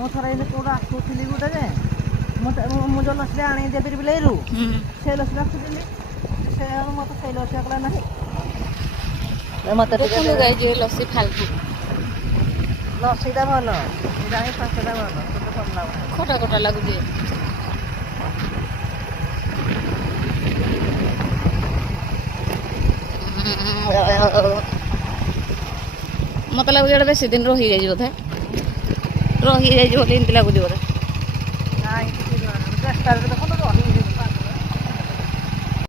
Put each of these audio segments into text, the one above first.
ମୁଁ ଥରେ ଏମିତି କୋଉଠୁ ଆସୁଥିଲି ଗୋଟେ ଯେ ମୁଁ ଯେଉଁ ଲସିଟା ଆଣି ଦେବି ବିଲେଇରୁ ସେ ଲସି ରଖିଥିଲି ସେ ମୋତେ ସେଇ ଲସିଟା କଲା ନାହିଁ ମୋତେ ଦେଖନ୍ତୁ ଗାଇଜ ଲସି ଫାଲତୁ ଲସିଟା ଭଲ ଏଇଟା ହିଁ ପାଞ୍ଚଟା ଭଲ କିନ୍ତୁ ଭଲ ଲାଗୁନି ଖଟା ଖଟା ଲାଗୁଛି ମତେ ଲାଗୁଛି ଏଇଟା ବେଶୀ ଦିନ ରହିଯାଇଛି ବୋଧେ ରହିଯାଇଛି ବୋଲି ଏମିତି ଲାଗୁଛି ବୋଧେ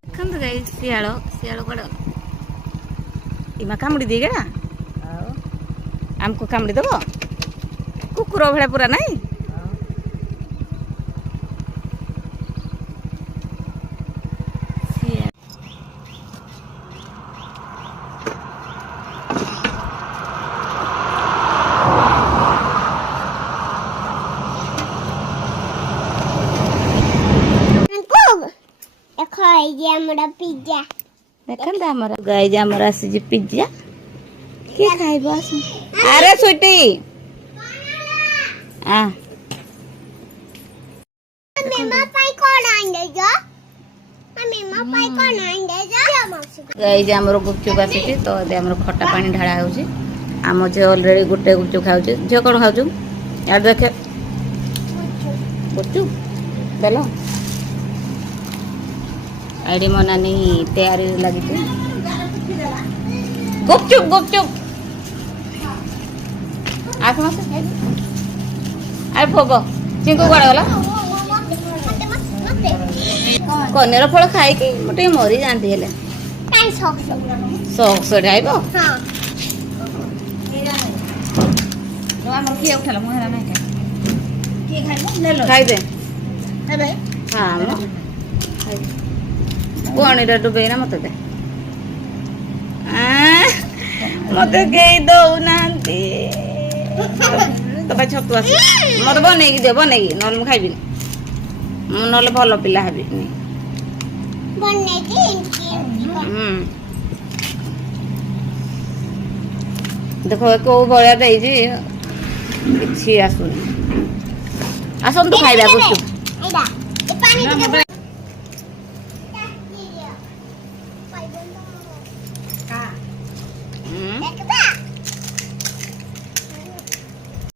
ଦେଖନ୍ତୁ ଗାଇ ଶିଆଳ ଶିଆଳ କୁଆଡ଼େ ଗଲା ଇମା କାମୁଡ଼ି ଦିଏ ଗା ଆମକୁ କାମୁଡ଼ି ଦେବ କୁକୁର ଭଳିଆ ପୁରା ନାଇଁ ପିଜ୍ଜା ଦେଖନ୍ତୁ ଆମର ଗାଈ ଆମର ଆସିଛି ପିଜ୍ଜା କିଏ ଖାଇବ ଆସ ଆରେ ସୁଇଟି ଗାଈ ଆମର ଗୁପଚୁପ ଆସିଛି ତ ଏବେ ଆମର ଖଟା ପାଣି ଢାଳା ହେଉଛି ଆମ ଝିଅ ଅଲରେଡି ଗୋଟେ ଗୁପଚୁପ ଖାଉଛି ଝିଅ କ'ଣ ଖାଉଛୁ ଇଆଡ଼େ ଦେଖେ ଗୁପଚୁପ ଦେଲ ଏଇଠି ମୋ ନାନୀ ତୟାରୀ ଲାଗିଛି ଗୁପଚୁପ ଗୁପଚୁପ ଆସ ମାସ ଆରେ ଫୋବ ଚିଙ୍କୁ କୁଆଡ଼େ ଗଲା କନେର ଫଳ ଖାଇକି ମୁଁ ଟିକେ ମରିଯାଆନ୍ତି ହେଲେ ସକ୍ସ ଖାଇବ ଆମର କିଏ ଉଠାଲା ମୁଁ ହେରା ନାହିଁ ଖାଇଦେ ହଁ ପାଣିରେ ଡୁବେଇନା ମତେ ଦେ ମତେ କେହି ଦଉନାହାନ୍ତି ତୋ ପାଇଁ ଛତୁ ଆସି ମତେ ବନେଇକି ଦିଅ ବନେଇକି ନହେଲେ ମୁଁ ଖାଇବିନି ମୁଁ ନହେଲେ ଭଲ ପିଲା ହେବିନି ଦେଖ କୋଉ ଭଳିଆ ଦେଇଛି କିଛି ଆସୁନି ଆସନ୍ତୁ ଖାଇବା ଗୁପଚୁପ